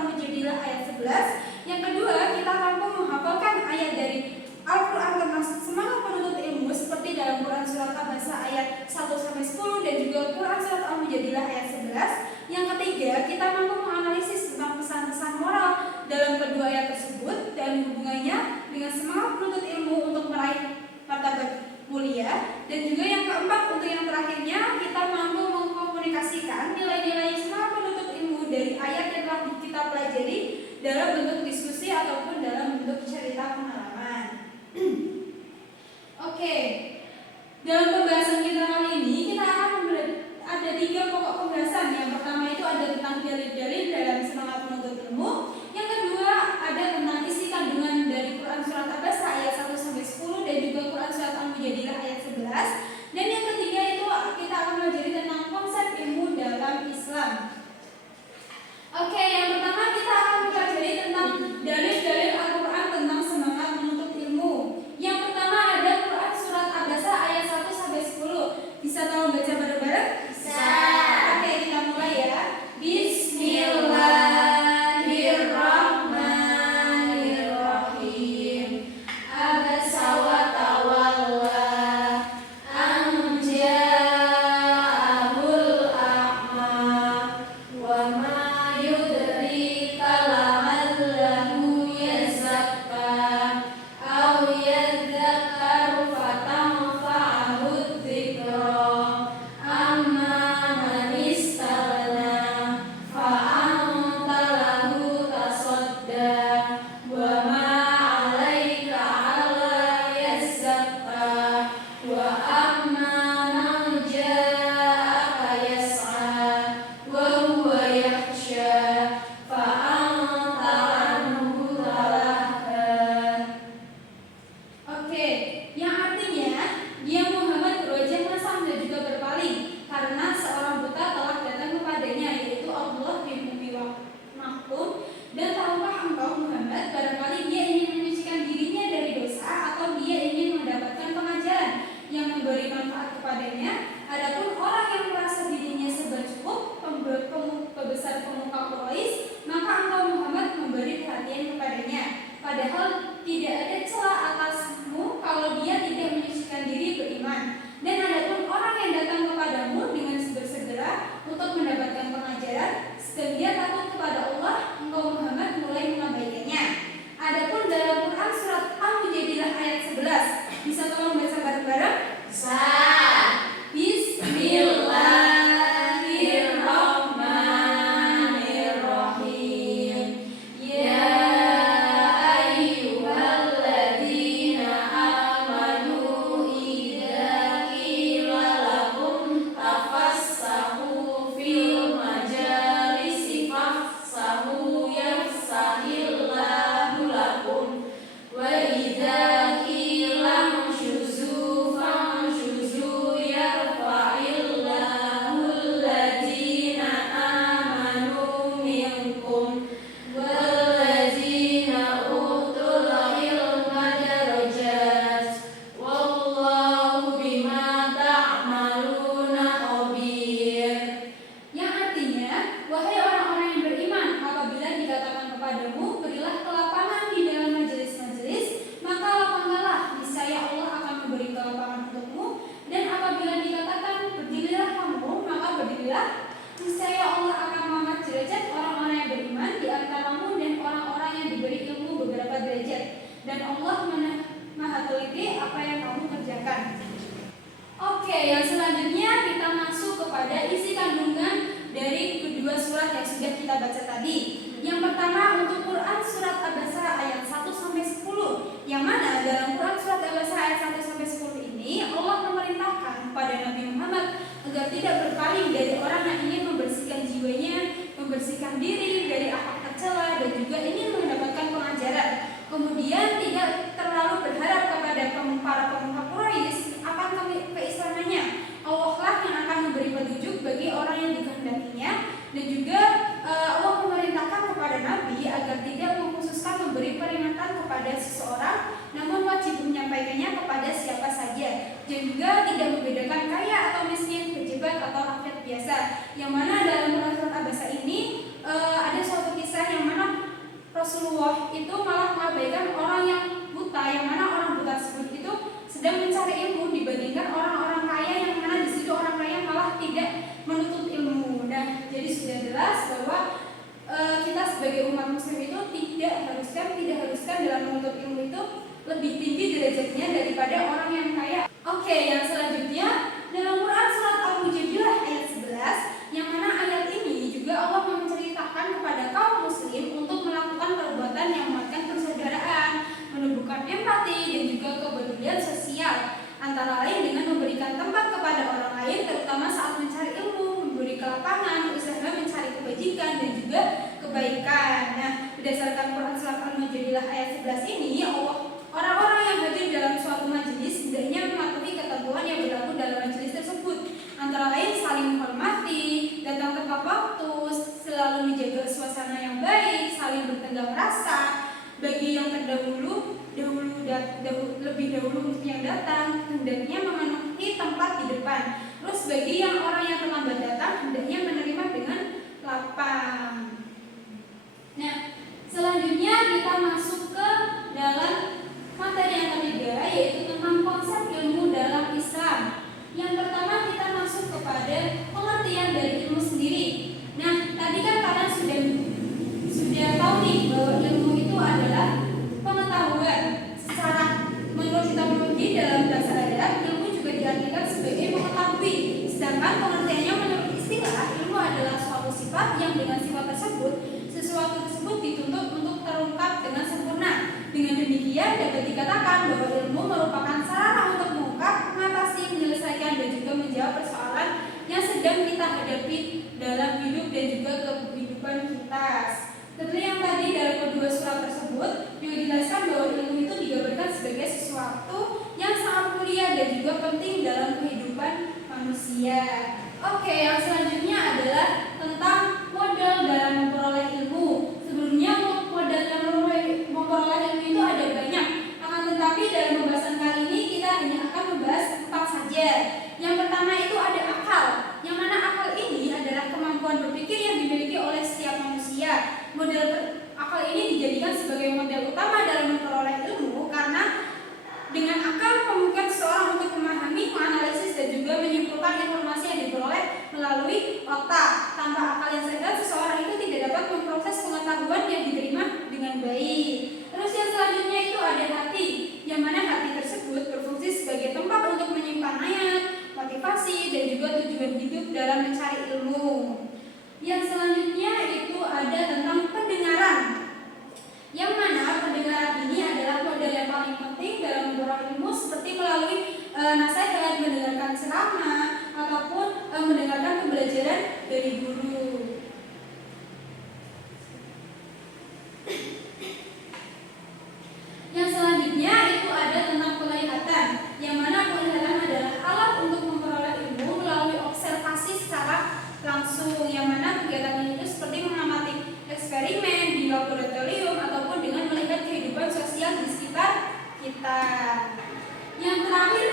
Al-Mujadilah ayat 11. Yang kedua, kita mampu menghafalkan ayat dari Al-Quran tentang semangat penuntut ilmu seperti dalam Quran Surat Abasa ayat 1-10 dan juga Quran Surat Al-Mujadilah ayat 11. Yang ketiga, kita mampu menganalisis tentang pesan-pesan moral dalam kedua ayat tersebut dan hubungannya dengan semangat penuntut ilmu untuk meraih martabat mulia. Dan juga yang keempat, untuk yang terakhirnya, kita mampu mengkomunikasikan nilai-nilai semangat penuntut ilmu dari ayat yang telah kita pelajari dalam bentuk diskusi ataupun dalam bentuk cerita pengalaman. Oke, dalam pembahasan kita kali ini kita akan ada 3 pokok pembahasan. Yang pertama itu ada tentang dalil-dalil dalam semangat penuntut ilmu. Yang kedua ada tentang isi kandungan dari Quran Surat Abasa ayat 1-10 dan juga Quran Surat Al-Mujadilah ayat 11. Dan yang ketiga itu kita akan belajar tentang konsep ilmu dalam Islam. Oke, yang pertama kita akan mempelajari tentang dalil-dalil Al-Quran tentang semangat menuntut ilmu. Yang pertama ada Quran Surat Abasa ayat 1-10. Bisa tolong baca bareng-bareng? Bisa. Oke, kita mulai ya. Bismillahirrahmanirrahim. Abasa wa tawalla an ja'ahul a'ma wa ma yudrika la'allahu yazakka aw yadzakkaru fatanfa'ahu dzikra amma man istaghna fa'anta lahu tasadda wa ma 'alaika 'alla yazakka wa amma man ja'aka yas'a wa huwa yakhsha fa'anta 'anhu talahha. Oke, yang artinya dia Muhammad berwajah masam dan juga berpaling karena seorang buta telah datang kepadanya, yaitu Abdullah bin Ummi Maktum. Dan tahukah engkau Muhammad, barangkali dia ingin menyucikan dirinya dari dosa atau dia ingin mendapatkan pengajaran yang memberi manfaat kepadanya. Adapun orang yang merasa dirinya serba cukup, pembesar pemuka Quraisy, maka engkau Muhammad memberi perhatian kepadanya. Padahal tidak ada celah atasmu kalau dia tidak menyucikan diri beriman. Dan adapun orang yang datang kepadamu dengan bersegera untuk mendapatkan pengajaran, sedang dia takut kepada Allah, engkau Muhammad mulai mengabaikannya. Adapun dalam Quran Surat Al-Mujadilah ayat 11, bisa tolong baca bareng-bareng? Bisa. Bismillahirrahmanirrahim. Ya ayyuhalladzina amanu idza qila lakum tafassahu fil majalisi fafsahu yafsahillahu lakum wa idza qila anshuzu fanshuzu yarfa'illahu alladzina amanu minkum walladzina utul ilma darajat wallahu bima ta'maluna khabir. Yang artinya, wahai orang-orang yang beriman, apabila dikatakan kepadamu berilah kelapangan di dalam majelis-majelis, maka lapanglah, niscaya Allah akan memberi kelapangan untukmu. Dan apabila dikatakan berdirilah kamu, maka berdirilah, niscaya Allah akan mengangkat derajat orang-orang yang beriman di antaramu dan orang-orang yang diberi ilmu beberapa derajat. Dan Allah Maha teliti apa yang kamu kerjakan. Oke, yang selanjutnya kita masuk kepada isi kandungan dari kedua surat yang sudah kita baca tadi. Yang pertama untuk Quran Surat Abasa ayat 1-10, yang mana dalam Quran Surat Abasa ayat 1-10 ini Allah memerintahkan kepada Nabi Muhammad agar tidak berpaling dari orang yang ingin membersihkan jiwanya, membersihkan diri dari akhlak tercela dan juga ingin mendapatkan pengajaran. Kemudian tidak terlalu berharap kepada para pemuka Quraisy akan keislamannya. Allah lah yang akan memberi petunjuk bagi orang yang dikehendakinya. Dan juga Allah memerintahkan kepada Nabi agar tidak mengkhususkan memberi peringatan kepada seseorang, namun wajib menyampaikannya kepada siapa saja. Dan juga tidak membedakan kaya atau miskin, pejabat atau rakyat biasa. Yang mana dalam Quran Surat Abasa ini ada suatu kisah yang mana Rasulullah itu malah mengabaikan orang yang buta, yang mana orang buta tersebut itu sedang mencari ilmu dibandingkan orang-orang kaya yang mana di situ orang kaya malah tidak menuntut ilmu. Nah, jadi sudah jelas bahwa kita sebagai umat muslim itu tidak haruskan dalam menuntut ilmu itu lebih tinggi derajatnya daripada orang yang kaya. Oke, yang selanjutnya dalam Quran surat Al-Mujadilah ayat 11, yang mana ayat ini juga Allah menceritakan kepada kaum muslim untuk melakukan perbuatan yang menguatkan persaudaraan, menumbuhkan empati dan juga kepedulian sosial, antara lain dengan memberikan tempat kepada orang lain terutama saat mencari ilmu, memberi kelapangan, usaha mencari kebajikan dan juga kebaikan. Nah, berdasarkan Quran surat Al-Mujadilah ayat 11 ini, orang-orang yang hadir dalam suatu majelis hendaknya mematuhi ketentuan yang berlaku dalam majelis tersebut, antara lain saling menghormati, datang tepat waktu, selalu menjaga suasana yang baik, saling bertenggang rasa, bagi yang terdahulu lebih dahulu untuk yang datang hendaknya memenuhi tempat di depan. Terus bagi yang orang yang terlambat datang hendaknya menerima dengan lapang. Nah, selanjutnya kita masuk ke dalam materi yang ketiga, yaitu tentang konsep ilmu dalam Islam. Yang pertama kita masuk kepada pengertian dari ilmu sendiri. Nah, tadi kan kalian sudah tahu nih bahwa ilmu itu adalah pengetahuan. Secara menurut etimologi dalam bahasa Arab, ilmu juga diartikan sebagai mengetahui. Sedangkan pengertiannya menurut istilah, ilmu adalah suatu sifat yang dengan sifat tersebut, sesuatu tersebut dituntut untuk terungkap dengan sempurna. Dengan demikian dapat dikatakan bahwa ilmu merupakan sarana untuk mengungkap, mengatasi, menyelesaikan dan juga menjawab persoalan yang sedang kita hadapi dalam hidup dan juga kehidupan kita. Seperti yang tadi dalam kedua surat tersebut juga dijelaskan bahwa ilmu itu digambarkan sebagai sesuatu yang sangat mulia dan juga penting dalam kehidupan manusia. Oke, yang selanjutnya adalah tentang modal dalam memperoleh ilmu. Sebelumnya modal dalam memperoleh ilmu itu ada banyak. Akan tetapi dalam pembahasan kali ini kita hanya akan membahas 4 saja. Yang pertama itu ada akal. Yang mana akal ini adalah kemampuan berpikir yang dimiliki oleh setiap manusia. Modal akal ini dijadikan sebagai modal utama dalam memperoleh ilmu karena dengan akal memungkinkan seseorang untuk memahami, menganalisis dan juga menyimpulkan informasi yang diperoleh melalui otak. Tanpa akal yang sehat, seseorang itu tidak dapat memproses pengetahuan yang diterima dengan baik. Terus yang selanjutnya itu ada hati, yang mana hati tersebut berfungsi sebagai tempat untuk menyimpan niat, motivasi dan juga tujuan hidup dalam mencari ilmu. Yang selanjutnya itu ada tentang pendengaran, yang mana pendengaran ini adalah modal yang paling penting dalam memperoleh ilmu, seperti melalui nasihat, mendengarkan ceramah ataupun mendengarkan pembelajaran dari guru. Yang selanjutnya itu ada tentang penglihatan, yang mana penglihatan adalah alat untuk memperoleh ilmu melalui observasi secara langsung, yang mana kegiatan ini itu seperti mengamati eksperimen di laboratorium ataupun dengan melihat kehidupan sosial di sekitar kita. Yang terakhir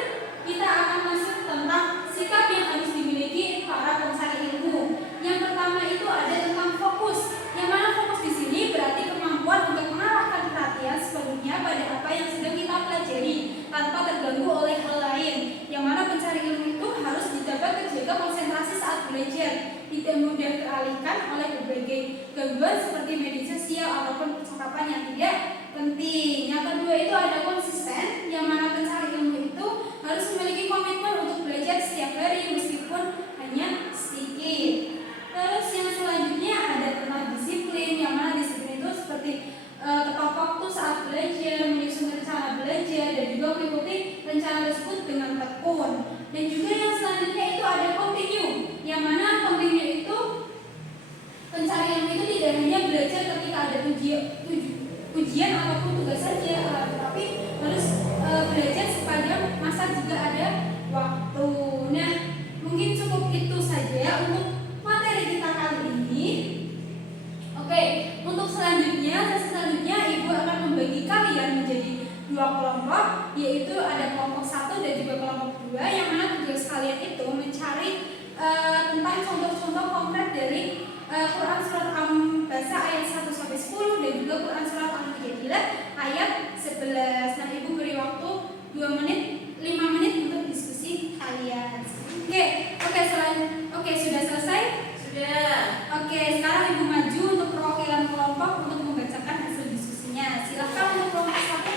kita akan masuk tentang sikap yang harus dimiliki para pencari ilmu. Yang pertama itu ada tentang fokus, yang mana fokus di sini berarti kemampuan untuk mengarahkan perhatian sepenuhnya pada apa yang sedang kita pelajari tanpa terganggu oleh hal lain. Yang mana pencari ilmu itu harus dijaga terjaga konsentrasi saat belajar, tidak mudah teralihkan oleh berbagai gangguan seperti media sosial ataupun percakapan yang tidak penting. Yang kedua itu ada konsisten, yang mana pencari ilmu itu harus memiliki komitmen untuk belajar setiap hari meskipun hanya sedikit. Terus yang selanjutnya ada tentang disiplin, yang mana disiplin itu seperti tepat waktu saat belajar, menyusun rencana belajar dan juga mengikuti rencana tersebut dengan tekun. Dan juga yang selanjutnya itu ada continue, yang mana continue itu pencari ilmu itu tidak hanya belajar ketika ada ujian ataupun tugas saja, tetapi harus belajar sepanjang masa jika ada waktu. Nah, mungkin cukup itu saja untuk materi kita kali ini. Oke, untuk sesi selanjutnya Ibu akan membagi kalian menjadi 2 kelompok, yaitu ada kelompok 1 dan juga kelompok 2, yang mana tugas kalian itu mencari tentang contoh-contoh konkret dari Quran surat Al-Baqarah ayat 1 sampai 10 dan juga Quran surat Al-Mujadilah ayat 11. Nah, Ibu beri waktu 2 menit, 5 menit untuk diskusi kalian. Oke, sudah selesai? Sudah. Oke, sekarang Ibu maju untuk perwakilan kelompok untuk membacakan hasil diskusinya. Silakan untuk kelompok 1.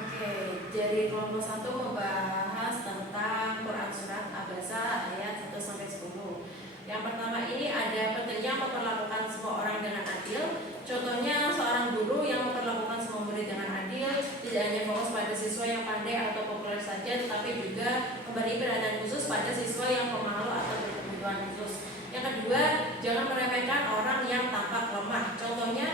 Oke, jadi kelompok 1 membahas tentang Quran surat Al-Baqarah ayat 1 sampai 10. Yang pertama ini ada pentingnya memperlakukan semua orang dengan adil. Contohnya seorang guru yang memperlakukan semua murid dengan adil, tidak hanya fokus pada siswa yang pandai atau populer saja, tetapi juga memberi perhatian khusus pada siswa yang pemalu atau berkebutuhan khusus. Yang kedua, jangan meremehkan orang yang tampak lemah. Contohnya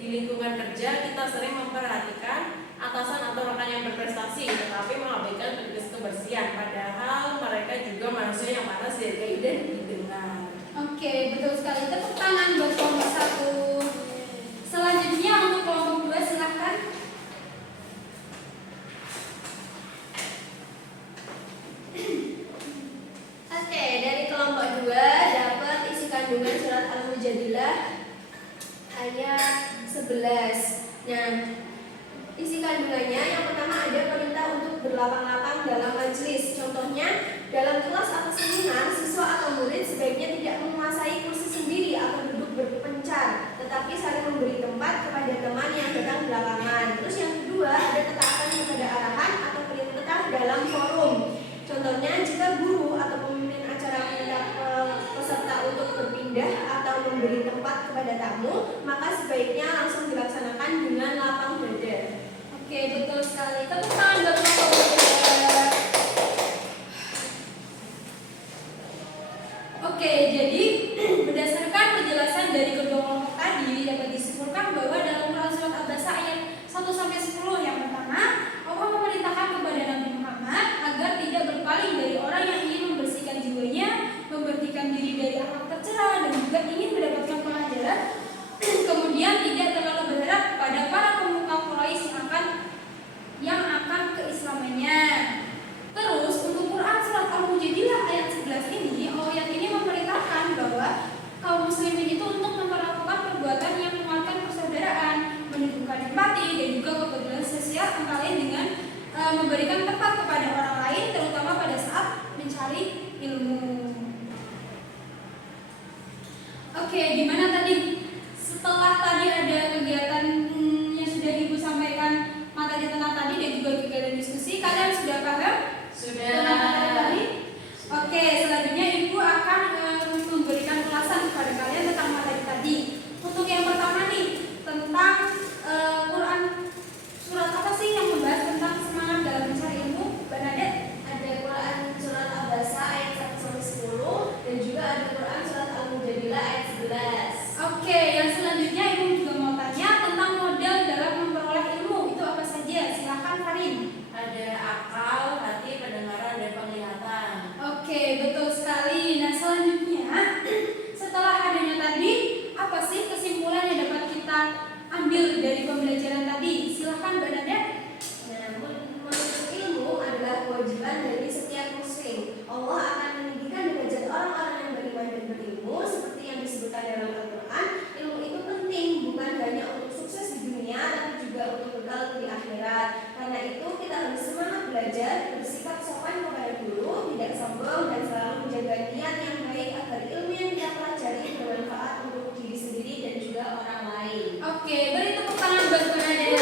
di lingkungan kerja kita sering memperhatikan atasan atau rekan yang berprestasi, tetapi mengabaikan tugas kebersihan, padahal mereka juga manusia yang panas dihargai dan didengar. Oke, betul sekali. Tepuk tangan buat kelompok 1. Selanjutnya untuk kelompok 2 silahkan. Oke, dari kelompok 2 dapat isi kandungan surat Al-Mujadilah ayat 11. Nah, isi kandungannya yang pertama ada perintah untuk berlapang-lapang dalam majelis. Contohnya, dalam kelas atau seminar, siswa atau murid sebaiknya tidak menguasai kursi sendiri atau duduk berpencar, tetapi saling memberi tempat kepada teman yang datang belakangan. Terus yang kedua, ada ketaatan kepada arahan atau perintah dalam forum. Contohnya, jika guru atau pemimpin acara meminta peserta untuk berpindah atau memberi tempat kepada tamu, maka sebaiknya langsung dilaksanakan dengan lapang dada. Oke, betul sekali. Tepuk tangan buat kelompok 2. Oke, jadi berdasarkan penjelasan dari kedua kelompok tadi dapat disimpulkan bahwa dalam Quran surat Al-Baqarah ayat 1 sampai 10 yang pertama, Allah memerintahkan kepada Nabi Muhammad agar tidak berpaling dari orang yang ingin membersihkan jiwanya, membersihkan diri dari akhlak tercela dan juga ingin mendapatkan pelajaran. Kemudian tidak terlalu berharap pada para pemuka Quraisy yang akan keislamannya. Terus untuk Quran surat Al-Mujadilah ayat 11 ini, ayat ini memerintahkan bahwa kaum muslimin itu untuk memperlakukan perbuatan yang menguatkan persaudaraan, menunjukkan empati dan juga kepedulian sosial antara lain dengan memberikan tempat kepada orang lain, terutama pada saat mencari ilmu. Oke, gimana tadi? Setelah tadi ada kegiatan yang sudah Ibu sampaikan materi tentang tadi dan juga kegiatan diskusi, kalian sudah paham? Sudah. Tentang materi tadi? Oke, selanjutnya Ibu akan memberikan ulasan kepada kalian tentang materi tadi. Untuk yang pertama nih, tentang Quran surat apa sih yang membahas tentang semangat dalam mencari ilmu? Mbak Nadet? Ada Quran surat Al-Baqarah ayat 1 sampai 10 dan juga ada Quran surat Al-Mujadilah ayat 11. Oke, yang selanjutnya Ibu juga mau tanya tentang model dalam memperoleh ilmu. Itu apa saja? Silakan Karin. Ada akal, hati, pendengaran, dan penglihatan. Oke, betul sekali. Nah, selanjutnya setelah adanya tadi, apa sih kesimpulan yang dapat kita ambil dari pembelajaran tadi? Silakan Mbak Nadet. Nah, menuntut ilmu adalah kewajiban dari setiap muslim. Allah akan meninggikan derajat orang-orang yang beriman dan berilmu, seperti yang disebutkan dalam Al-Quran. Ilmu itu penting bukan hanya untuk sukses di dunia, tapi juga untuk bekal di akhirat. Karena itu kita harus semangat belajar, bersikap sopan kepada guru, tidak sombong, dan selalu menjaga niat yang baik agar ilmu yang kita pelajari bermanfaat untuk diri sendiri dan juga orang lain. Oke, beri tepuk tangan buat Mbak Nadet.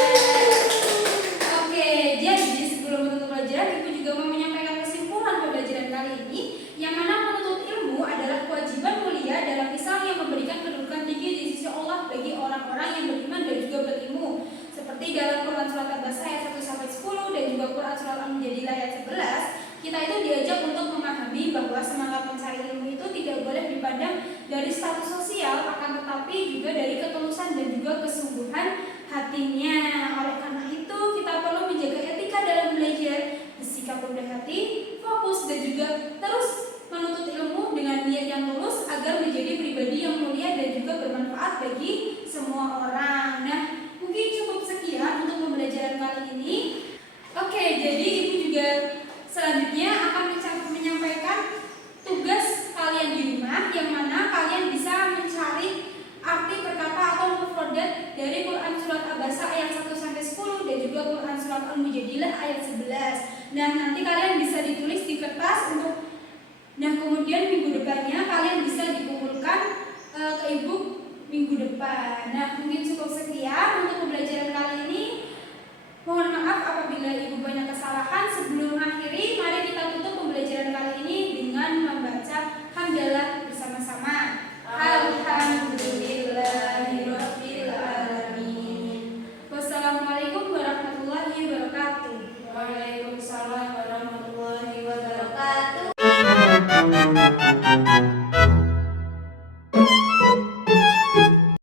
Oke, jadi sebelum menutup pelajaran, Ibu juga mau menyampaikan kesimpulan pembelajaran kali ini, yang mana menuntut ilmu adalah kewajiban mulia dalam Islam yang memberikan kedudukan tinggi di sisi Allah bagi orang-orang yang beriman dan juga berilmu. Seperti dalam Quran surat Al-Baqarah ayat 1 sampai 10 dan juga Quran surat Al-Mujadilah ayat 11, kita itu diajak untuk memahami bahwa semangat mencari ilmu itu tidak boleh dipandang dari status sosial, akan tetapi juga dari ketulusan dan juga kesungguhan hatinya. Oleh karena itu, kita perlu menjaga etika dalam belajar, bersikap rendah hati, fokus dan juga terus menuntut ilmu dengan niat yang tulus agar menjadi pribadi yang mulia dan juga bermanfaat bagi semua orang. Nah, mungkin cukup sekian untuk pembelajaran kali ini. Oke, jadi Ibu juga selanjutnya akan menyampaikan tugas kalian juga Quran surat Al-Mujadilah ayat 11. Nah, nanti kalian bisa ditulis di kertas untuk kemudian minggu depannya kalian